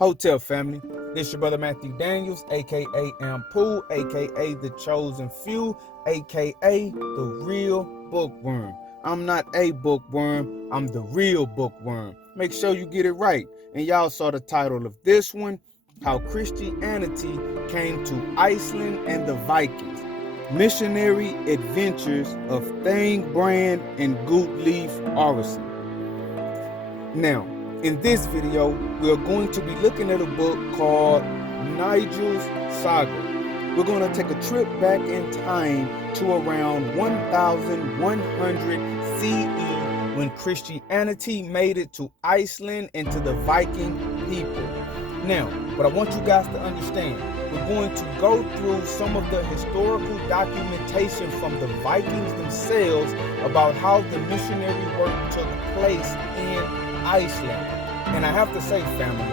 Hotel family, this your brother Matthew Daniels, aka Ampu, aka The Chosen Few, aka The Real Bookworm. I'm not a bookworm, I'm the real bookworm. Make sure you get it right. And y'all saw the title of this one, How Christianity Came to Iceland and the Vikings. Missionary Adventures of Thangbrand and Gutleif Orison. Now, in this video, we're going to be looking at a book called Nigel's Saga. We're going to take a trip back in time to around 1100 CE when Christianity made it to Iceland and to the Viking people. Now, what I want you guys to understand, we're going to go through some of the historical documentation from the Vikings themselves about how the missionary work took place in Iceland. And I have to say, family,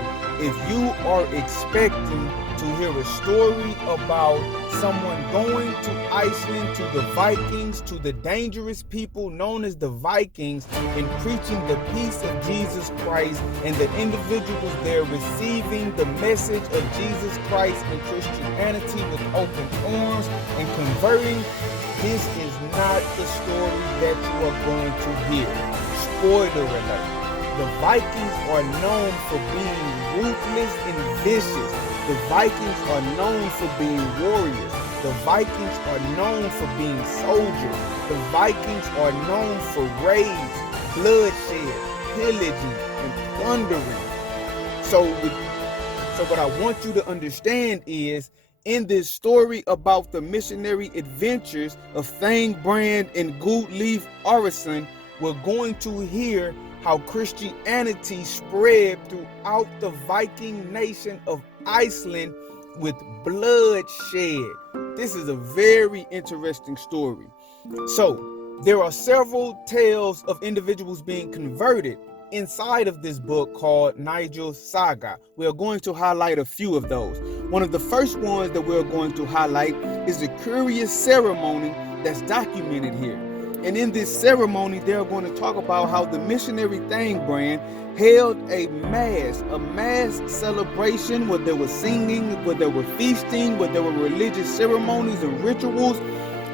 if you are expecting to hear a story about someone going to Iceland, to the Vikings, to the dangerous people known as the Vikings, and preaching the peace of Jesus Christ, and the individuals there receiving the message of Jesus Christ and Christianity with open arms and converting, this is not the story that you are going to hear. Spoiler alert. The Vikings are known for being ruthless and vicious. The Vikings are known for being warriors. The Vikings are known for being soldiers. The Vikings are known for raids, bloodshed, pillaging, and plundering. So what I want you to understand is, in this story about the missionary adventures of Thangbrand and Gutleif Orison, we're going to hear how Christianity spread throughout the Viking nation of Iceland with bloodshed. This is a very interesting story. So, there are several tales of individuals being converted inside of this book called Nigel's Saga. We are going to highlight a few of those. One of the first ones that we're going to highlight is the curious ceremony that's documented here. And in this ceremony, they're going to talk about how the missionary Thangbrand held a mass celebration where there was singing, where there were feasting, where there were religious ceremonies and rituals.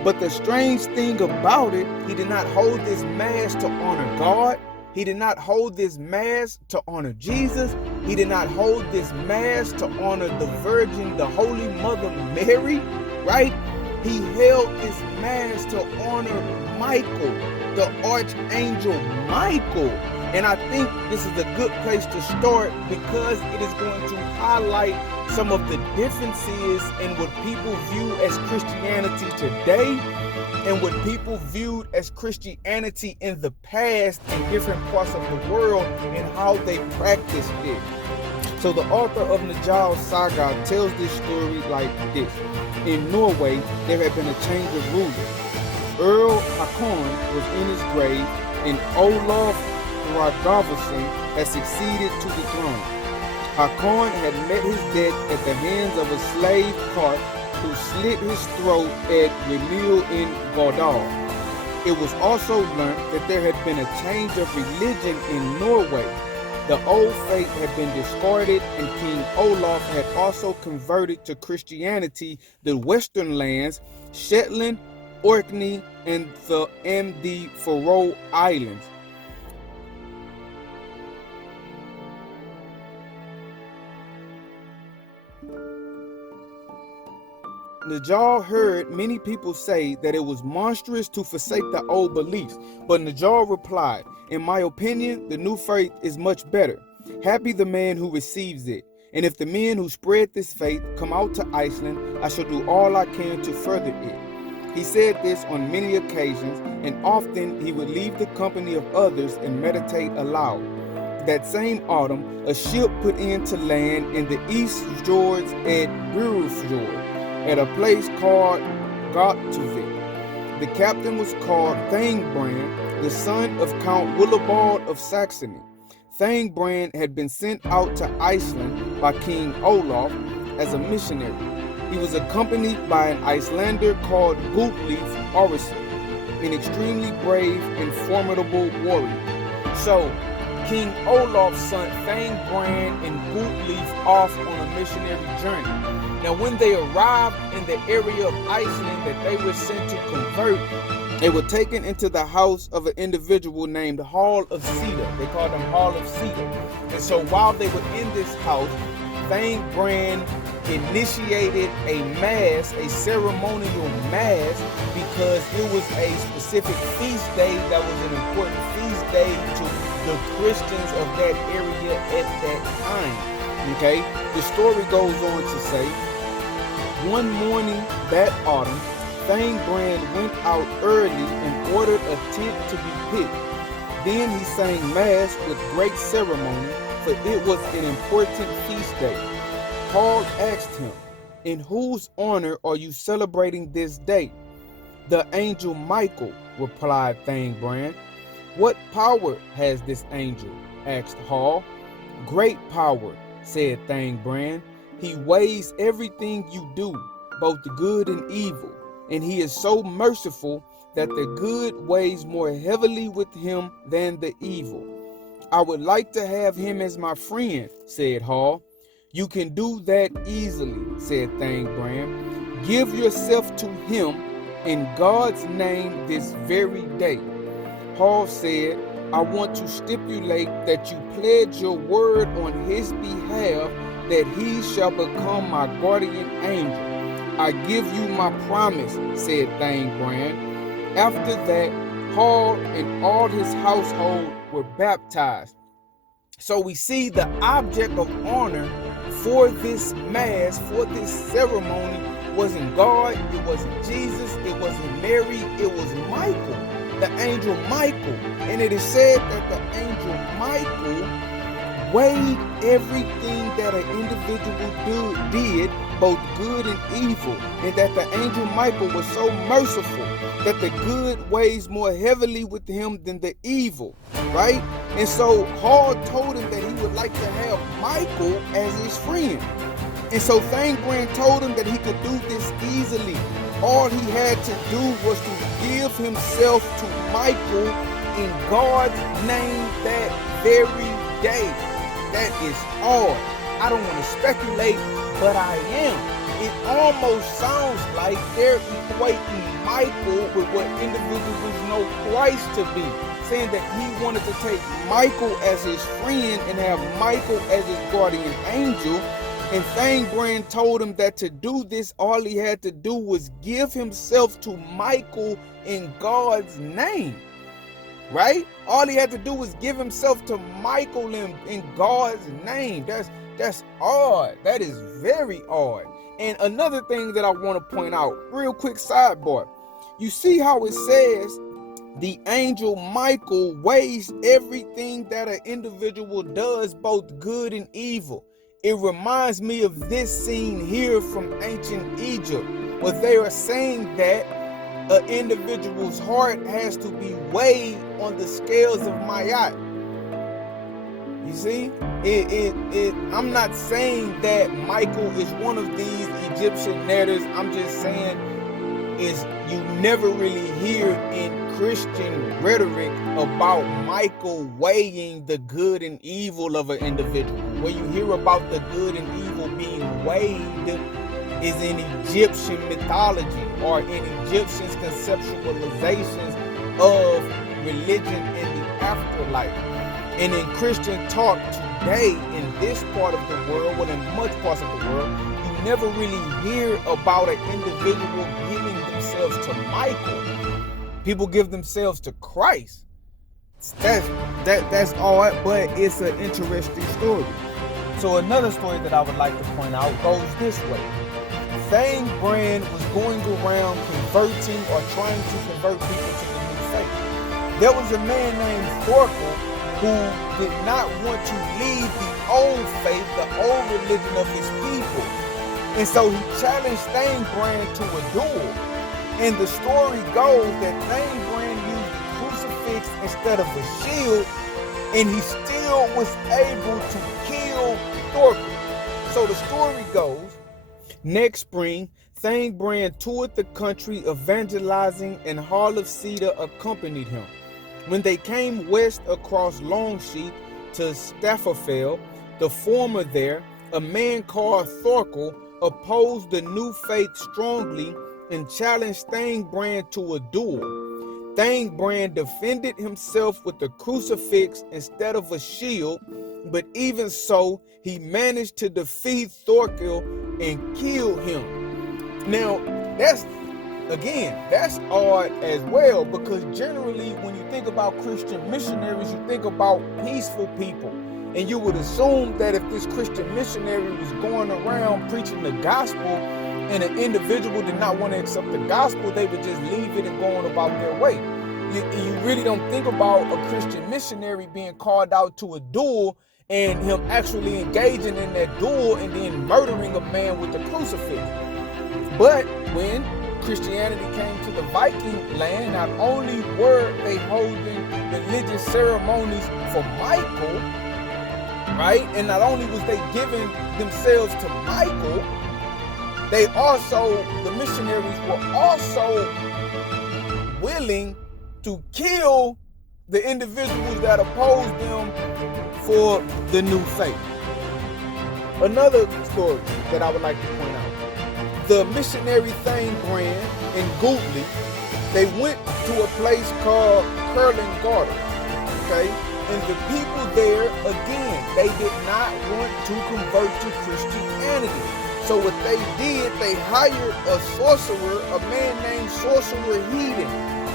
But the strange thing about it, he did not hold this mass to honor God. He did not hold this mass to honor Jesus. He did not hold this mass to honor the Virgin, the Holy Mother Mary, right? He held this mass to honor Michael, the Archangel Michael. And I think this is a good place to start because it is going to highlight some of the differences in what people view as Christianity today and what people viewed as Christianity in the past in different parts of the world and how they practiced it. So the author of Nigel's Saga tells this story like this. In Norway, there had been a change of rulers. Earl Hakon was in his grave, and Olaf Thordarson had succeeded to the throne. Hakon had met his death at the hands of a slave cart who slit his throat at Renil in Godal. It was also learned that there had been a change of religion in Norway. The old faith had been discarded, and King Olaf had also converted to Christianity the western lands, Shetland, Orkney, and the Faroe Islands. Nigel heard many people say that it was monstrous to forsake the old beliefs, but Nigel replied, "In my opinion, the new faith is much better. Happy the man who receives it. And if the men who spread this faith come out to Iceland, I shall do all I can to further it." He said this on many occasions, and often he would leave the company of others and meditate aloud. That same autumn, a ship put in to land in the East Fjords at Burufjord, at a place called Gottuvik. The captain was called Thangbrand, the son of Count Willibald of Saxony. Thangbrand had been sent out to Iceland by King Olaf as a missionary. He was accompanied by an Icelander called Gutleif Orison, an extremely brave and formidable warrior. So, King Olaf sent Thangbrand and Bootleaf off on a missionary journey. Now, when they arrived in the area of Iceland that they were sent to convert, they were taken into the house of an individual named Hall of Cedar. They called him Hall of Cedar. And so while they were in this house, Thangbrand initiated a mass, a ceremonial mass, because it was a specific feast day that was an important feast day to the Christians of that area at that time. Okay? The story goes on to say, one morning that autumn, Thangbrand went out early and ordered a tent to be pitched. Then he sang mass with great ceremony, for it was an important feast day. Paul asked him, "In whose honor are you celebrating this day?" "The angel Michael," replied Thangbrand. "What power has this angel?" asked Hall. "Great power," said Thangbrand. "He weighs everything you do, both good and evil, and he is so merciful that the good weighs more heavily with him than the evil." "I would like to have him as my friend," said Hall. "You can do that easily," said Thangbrand. "Give yourself to him in God's name this very day." Hall said, "I want to stipulate that you pledge your word on his behalf that he shall become my guardian angel." "I give you my promise," said Thangbrand. After that, Hall and all his household were baptized. So we see the object of honor for this mass, for this ceremony, wasn't God, it wasn't Jesus, it wasn't Mary, it was Michael, the angel Michael. And it is said that the angel Michael weighed everything that an individual did, both good and evil, and that the angel Michael was so merciful that the good weighs more heavily with him than the evil, right? And so Hall told him that he would like to have Michael as his friend. And so Thangbrand told him that he could do this easily. All he had to do was to give himself to Michael in God's name that very day. That is odd. I don't want to speculate, but I am. It almost sounds like they're equating Michael with what individuals know Christ to be, saying that he wanted to take Michael as his friend and have Michael as his guardian angel. And Thangbrand told him that to do this, all he had to do was give himself to Michael in God's name. Right? All he had to do was give himself to Michael in God's name. That's odd. That is very odd. And another thing that I want to point out, real quick sidebar. You see how it says the angel Michael weighs everything that an individual does, both good and evil. It reminds me of this scene here from ancient Egypt, where they are saying that an individual's heart has to be weighed on the scales of Ma'at. You see, I'm not saying that Michael is one of these Egyptian narratives. I'm just saying is you never really hear in Christian rhetoric about Michael weighing the good and evil of an individual. Where you hear about the good and evil being weighed is in Egyptian mythology or in Egyptians' conceptualizations of religion and the afterlife. And in Christian talk today, in this part of the world, well, in much parts of the world, you never really hear about an individual giving themselves to Michael. People give themselves to Christ. That's all right, but it's an interesting story. So another story that I would like to point out goes this way. Thangbrand was going around converting or trying to convert people to the new faith. There was a man named Thorkel who did not want to leave the old faith, the old religion of his people. And so he challenged Thangbrand to a duel. And the story goes that Thangbrand used a crucifix instead of a shield, and he still was able to kill Thorkel. So the story goes, next spring, Thangbrand toured the country evangelizing, and Hall of Cedar accompanied him. When they came west across Longsheet, to Staffelfeld, the former there, a man called Thorkel, opposed the new faith strongly and challenged Thangbrand to a duel. Thangbrand defended himself with a crucifix instead of a shield, but even so, he managed to defeat Thorkel and kill him. Now, that's odd as well, because generally when you think about Christian missionaries, you think about peaceful people. And you would assume that if this Christian missionary was going around preaching the gospel and an individual did not want to accept the gospel, they would just leave it and go on about their way. You really don't think about a Christian missionary being called out to a duel and him actually engaging in that duel and then murdering a man with a crucifix. But when Christianity came to the Viking land, not only were they holding religious ceremonies for Michael, right? And not only was they giving themselves to Michael, the missionaries were also willing to kill the individuals that opposed them for the new faith. Another story that I would like to point out. The missionary Thangbrand and Gutli, they went to a place called Kurlingarden, okay? And the people there, again, they did not want to convert to Christianity. So what they did, they hired a sorcerer, a man named Sorcerer Hedin.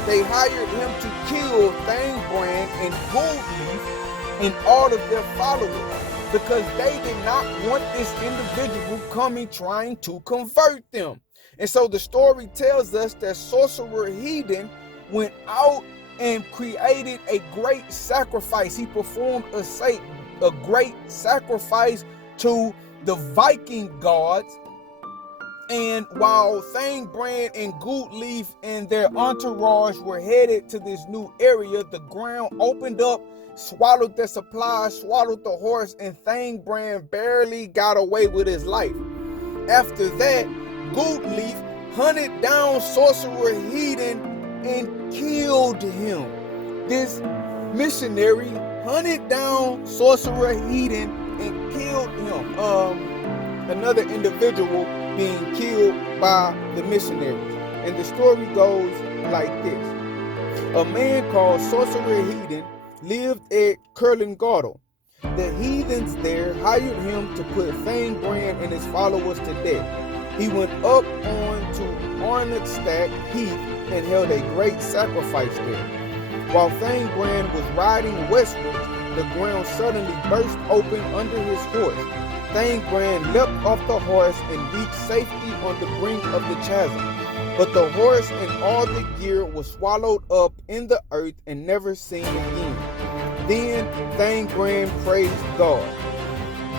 They hired him to kill Thangbrand and Goldleaf and all of their followers, because they did not want this individual coming trying to convert them. And so the story tells us that Sorcerer Hedin went out and created a great sacrifice. He performed a great sacrifice to the Viking gods. And while Thangbrand and Goodleaf and their entourage were headed to this new area, the ground opened up, swallowed their supplies, swallowed the horse, and Thangbrand barely got away with his life. After that, Goodleaf hunted down Sorcerer Hedin and killed him. This missionary hunted down Sorcerer Hedin and killed him. Another individual being killed by the missionaries. And the story goes like this. A man called Sorcerer Hedin lived at Kurlingarden. The heathens there hired him to put Thangbrand and his followers to death. He went up on to Arnotstack Heath and held a great sacrifice there. While Thangbrand was riding westwards, the ground suddenly burst open under his horse. Thangbrand leapt off the horse and reached safety on the brink of the chasm. But the horse and all the gear was swallowed up in the earth and never seen again. Then Thangbrand praised God.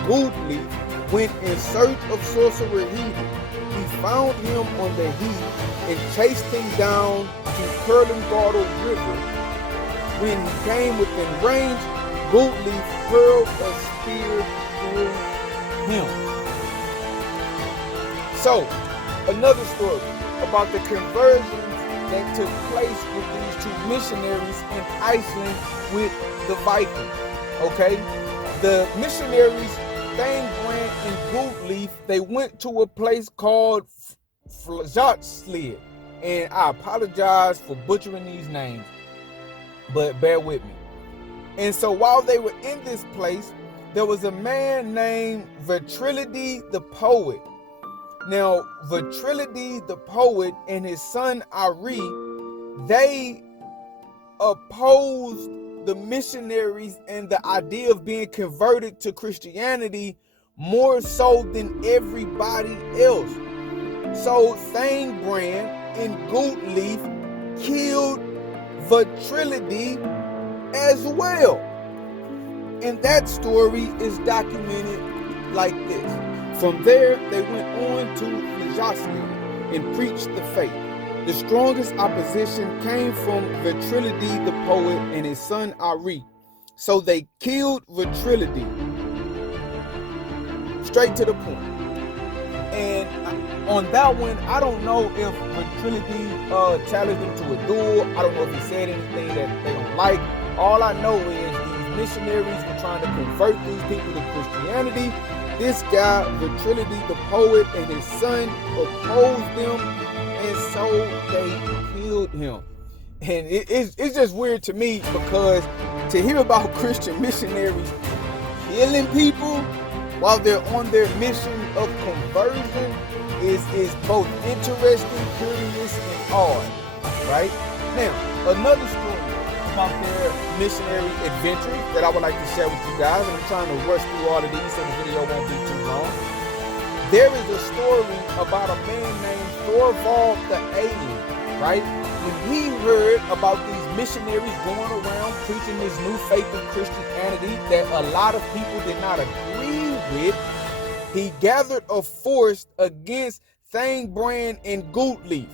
Goodleaf went in search of Sorcerer Hedin. He found him on the heath and chased him down to Kurlingarden River. When he came within range, Goodleaf hurled a spear through him. So, another story about the conversions that took place with these two missionaries in Iceland with the Vikings. Okay, the missionaries Thangbrand and Goodleaf, they went to a place called Fljatslev, and I apologize for butchering these names, but bear with me. And so while they were in this place, there was a man named Vitrility the poet. Now, Vitrility the poet and his son Ari, they opposed the missionaries and the idea of being converted to Christianity more so than everybody else. So Thangbrand and Goodleaf killed Vitrility as well. And that story is documented like this. From there, they went on to Fljatslev and preached the faith. The strongest opposition came from Vitrility the poet and his son Ari. So they killed Vitrility. Straight to the point. And on that one, I don't know if Vitrility challenged them to a duel. I don't know if he said anything that they don't like. All I know is these missionaries were trying to convert these people to Christianity, this guy, the Trinity, the poet, and his son opposed them, and so they killed him. And it's just weird to me, because to hear about Christian missionaries killing people while they're on their mission of conversion is both interesting, curious, and odd, right? Now, another story about their missionary adventure that I would like to share with you guys, and I'm trying to rush through all of these so the video won't be too long. There is a story about a man named Thorvald the Alien, right? When he heard about these missionaries going around preaching this new faith of Christianity that a lot of people did not agree with, he gathered a force against Thangbrand and Gootlieb,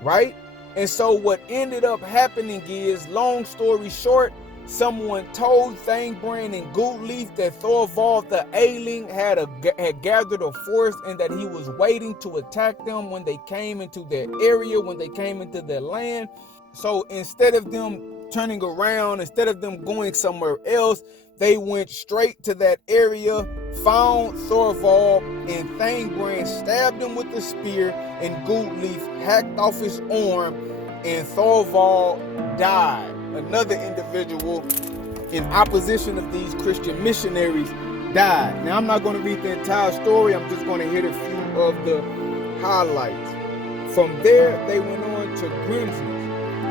right? And so what ended up happening is, long story short, someone told Thangbrand and Gootlieb that Thorvald the Alien had gathered a force, and that he was waiting to attack them when they came into their area, when they came into their land. So instead of them turning around, instead of them going somewhere else, they went straight to that area, found Thorvald, and Thangbrand stabbed him with a spear, and Gootlieb hacked off his arm, and Thorvald died. Another individual in opposition of these Christian missionaries died. Now, I'm not going to read the entire story. I'm just going to hit a few of the highlights. From there, they went on to Grimsby.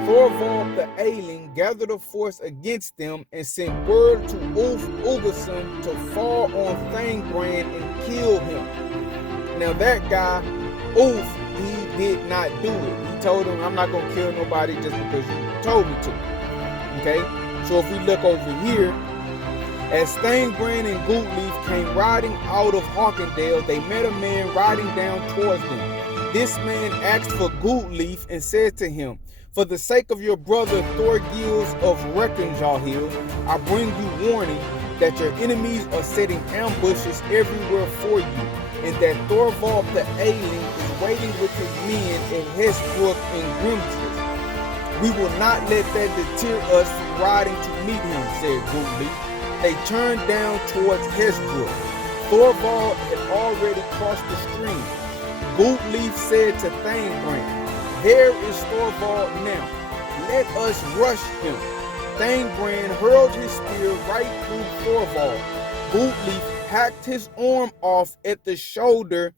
Thorvald the Alien gathered a force against them and sent word to Ulf Uggason to fall on Thangbrand and kill him. Now, that guy, Ulf, he did not do it. He told him, I'm not going to kill nobody just because you told me to. Okay, so if we look over here, as Thangbrand and Gootlieb came riding out of Hawkendale, they met a man riding down towards them. This man asked for Gootlieb and said to him, for the sake of your brother Thorgils of Reckenshahill, I bring you warning that your enemies are setting ambushes everywhere for you, and that Thorvald the Alien is waiting with his men in Hesbrook and Grimsby. We will not let that deter us from riding to meet him, said Gootlieb. They turned down towards Hesbrook. Thorvald had already crossed the stream. Gootlieb said to Thangbrand, there is Thorvald now. Let us rush him. Thangbrand hurled his spear right through Thorvald. Gootlieb hacked his arm off at the shoulder,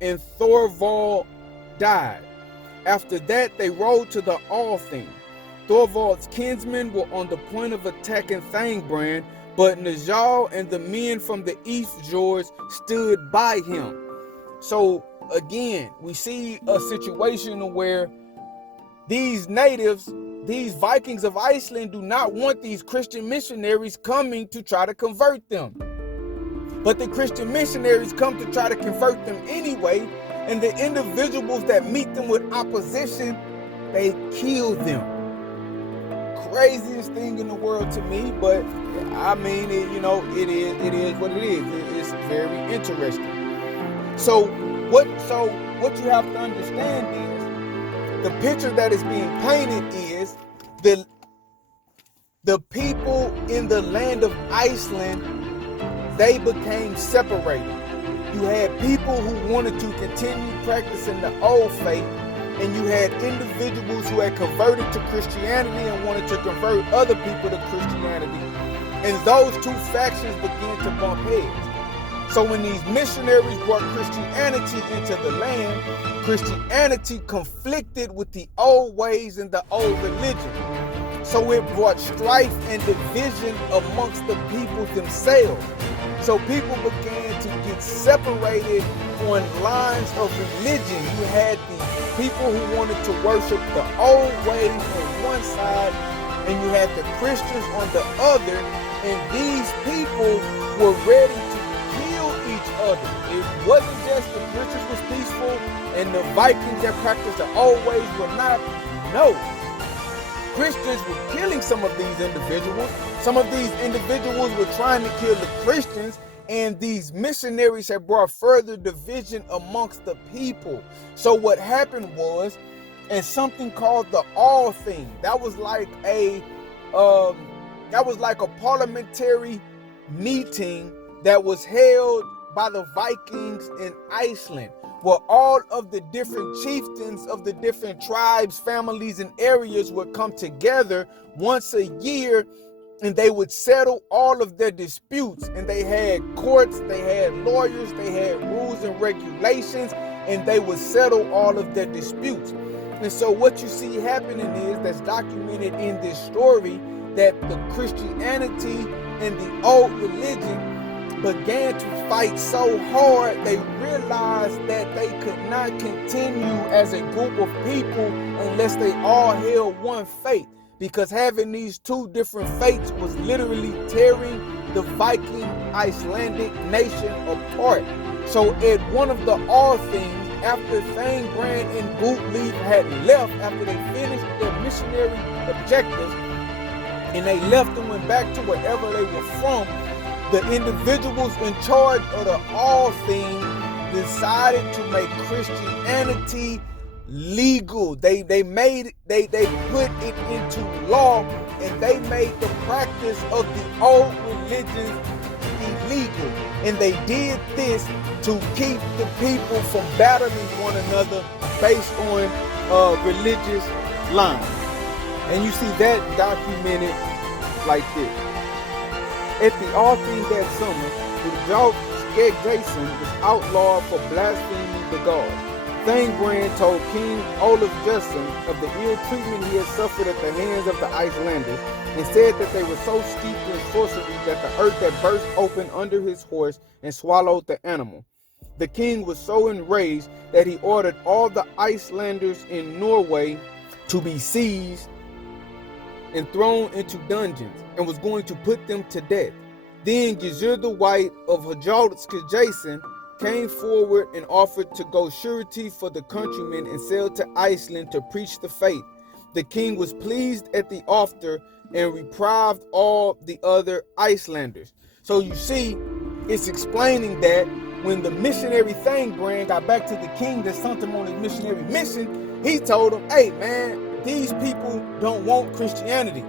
and Thorvald died. After that, they rode to the Althing. Thorvald's kinsmen were on the point of attacking Thangbrand, but Najal and the men from the East Fjords stood by him. So again, we see a situation where these natives, these Vikings of Iceland, do not want these Christian missionaries coming to try to convert them. But the Christian missionaries come to try to convert them anyway, and the individuals that meet them with opposition, they kill them. Craziest thing in the world to me, but I mean, it is what it is. It's very interesting. So what you have to understand is, the picture that is being painted is the people in the land of Iceland, they became separated. You had people who wanted to continue practicing the old faith, and you had individuals who had converted to Christianity and wanted to convert other people to Christianity. And those two factions began to bump heads. So when these missionaries brought Christianity into the land, Christianity conflicted with the old ways and the old religion. So it brought strife and division amongst the people themselves. So people began to get separated on lines of religion. You had the people who wanted to worship the old ways on one side, and you had the Christians on the other, and these people were ready to kill each other. It wasn't just the Christians was peaceful and the Vikings that practiced the old ways were not. No. Christians were killing some of these individuals. Some of these individuals were trying to kill the Christians, and these missionaries had brought further division amongst the people. So what happened was, and something called the Althing, that was like a That was like a parliamentary meeting that was held by the Vikings in Iceland, where all of the different chieftains of the different tribes, families, and areas would come together once a year, and they would settle all of their disputes. And they had courts, they had lawyers, they had rules and regulations, and they would settle all of their disputes. And so what you see happening is, that's documented in this story, that the Christianity and the old religion began to fight so hard, they realized that they could not continue as a group of people unless they all held one faith. Because having these two different faiths was literally tearing the Viking Icelandic nation apart. So at one of the all things, after Thangbrand and Bootleaf had left, after they finished their missionary objectives, and they left and went back to wherever they were from, the individuals in charge of the all thing decided to make Christianity legal. They put it into law, and they made the practice of the old religion illegal. And they did this to keep the people from battling one another based on religious lines. And you see that documented like this. At the all thing that summer, the Jason was outlawed for blaspheming the gods. Thangbrand told King Olaf Jusson of the ill treatment he had suffered at the hands of the Icelanders, and said that they were so steeped in sorcery that the earth had burst open under his horse and swallowed the animal. The king was so enraged that he ordered all the Icelanders in Norway to be seized and thrown into dungeons, and was going to put them to death. Then Gizur the White of Jason came forward and offered to go surety for the countrymen and sailed to Iceland to preach the faith. The king was pleased at the offer and reprieved all the other Icelanders. So you see, it's explaining that when the missionary Thangbrand got back to the king that sent him on his missionary mission, he told him, hey man, these people don't want Christianity.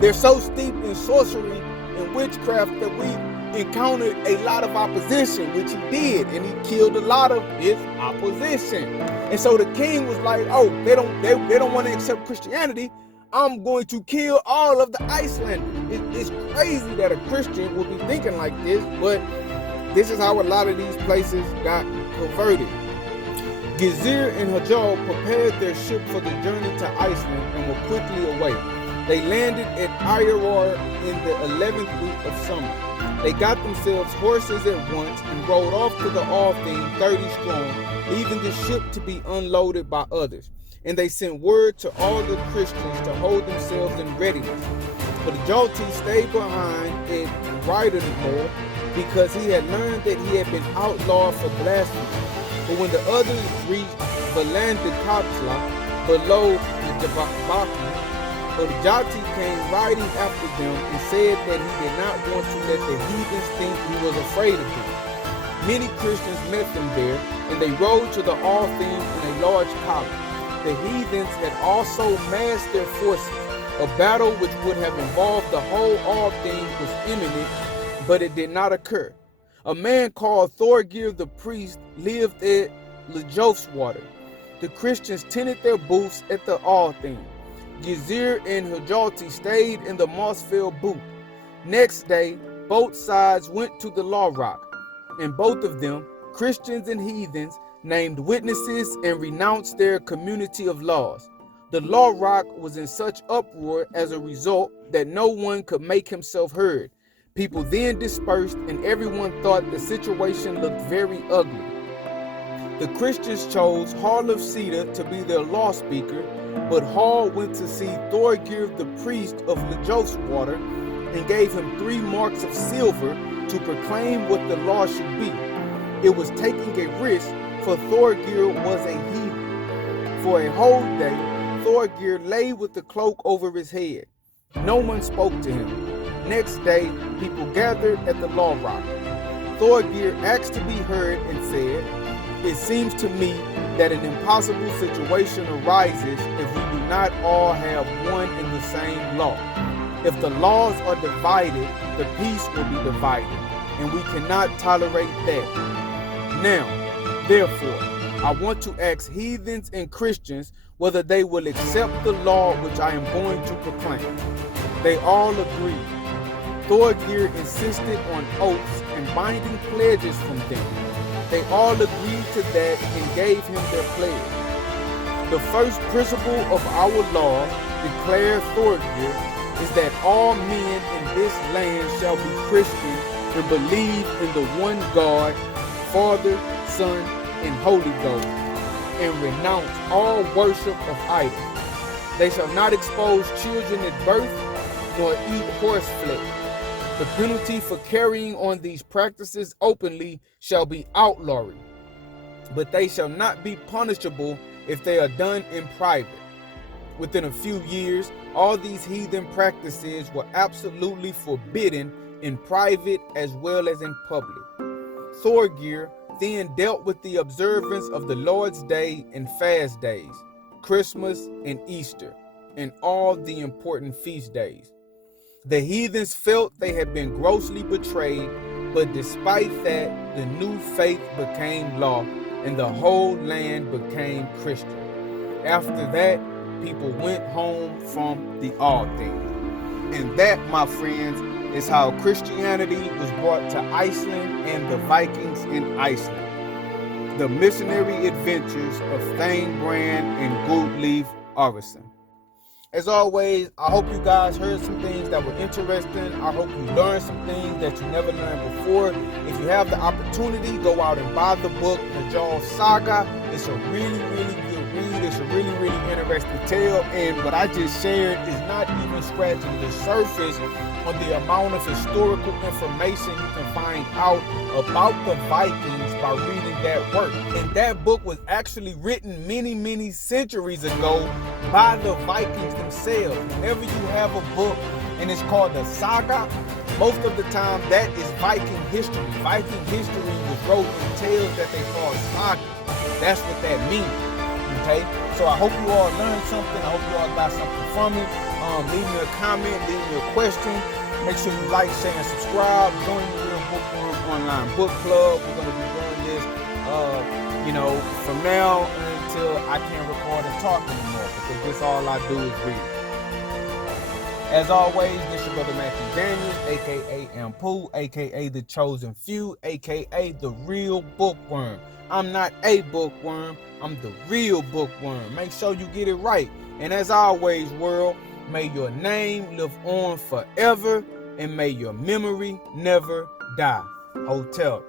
They're so steeped in sorcery and witchcraft that we encountered a lot of opposition, which he did, and he killed a lot of his opposition. And so the king was like, oh, they don't want to accept Christianity. I'm going to kill all of the Icelanders. It's crazy that a Christian would be thinking like this, but this is how a lot of these places got converted. Gizur and Hajjal prepared their ship for the journey to Iceland and were quickly away. They landed at Eyrar in the 11th week of summer. They got themselves horses at once and rode off to the Althing 30 strong, leaving the ship to be unloaded by others. And they sent word to all the Christians to hold themselves in readiness. But Jalti stayed behind at Rydermoor because he had learned that he had been outlawed for blasphemy. But when the others reached Valandikapsla below the Jabaki, Jalti came riding after them and said that he did not want to let the heathens think he was afraid of them. Many Christians met them there, and they rode to the Althing in a large column. The heathens had also massed their forces. A battle which would have involved the whole Althing was imminent, but it did not occur. A man called Thorgir the priest lived at Lejofswater. The Christians tented their booths at the Althing. Gizur and Hjalti stayed in the Mossfell booth. Next day, both sides went to the Law Rock, and both of them, Christians and heathens, named witnesses and renounced their community of laws. The Law Rock was in such uproar as a result that no one could make himself heard. People then dispersed, and everyone thought the situation looked very ugly. The Christians chose Hall of Cedar to be their law speaker, but Hall went to see Thorgir the priest of Lejofswater and gave him 3 marks of silver to proclaim what the law should be. It was taking a risk, for Thorgir was a heathen. For a whole day, Thorgir lay with the cloak over his head. No one spoke to him. Next day, people gathered at the Law Rock. Thorgir asked to be heard and said, "It seems to me that an impossible situation arises if we do not all have one and the same law." If the laws are divided, the peace will be divided, and we cannot tolerate that. Now, therefore, I want to ask heathens and Christians whether they will accept the law which I am going to proclaim. They all agreed. Thorgir insisted on oaths and binding pledges from them. They all agreed to that and gave him their pledge. The first principle of our law, declared Thorgir, is that all men in this land shall be Christian and believe in the one God, Father, Son, and Holy Ghost, and renounce all worship of idols. They shall not expose children at birth, nor eat horse flesh. The penalty for carrying on these practices openly shall be outlawry, but they shall not be punishable if they are done in private. Within a few years, all these heathen practices were absolutely forbidden in private as well as in public. Thorgir then dealt with the observance of the Lord's Day and fast days, Christmas and Easter, and all the important feast days. The heathens felt they had been grossly betrayed, but despite that, the new faith became law, and the whole land became Christian. After that, people went home from the all things. And that, my friends, is how Christianity was brought to Iceland and the Vikings in Iceland. The missionary adventures of Thangbrand and Gudleif Arvidsson. As always, I hope you guys heard some things that were interesting. I hope you learned some things that you never learned before. If you have the opportunity, go out and buy the book, The Jarl Saga. It's a really, really good read. It's a really, really interesting tale. And what I just shared is not even scratching the surface on the amount of historical information you can find out about the Vikings by reading that work. And that book was actually written many, many centuries ago by the Vikings themselves. Whenever you have a book and it's called the saga, most of the time that is Viking history. Viking history was wrote in tales that they call sagas. That's what that means. Okay? So I hope you all learned something. I hope you all got something from it. Leave me a comment, leave me a question. Make sure you like, share, and subscribe. Join the Real Bookworm Online Book Club. We're going to be doing this, from now until I can't record and talk anymore, because this all I do is read. As always, this is your brother Matthew Daniels, aka Ampu, aka The Chosen Few, aka The Real Bookworm. I'm not a bookworm, I'm the real bookworm. Make sure you get it right. And as always, world, may your name live on forever, and may your memory never die. Hotel.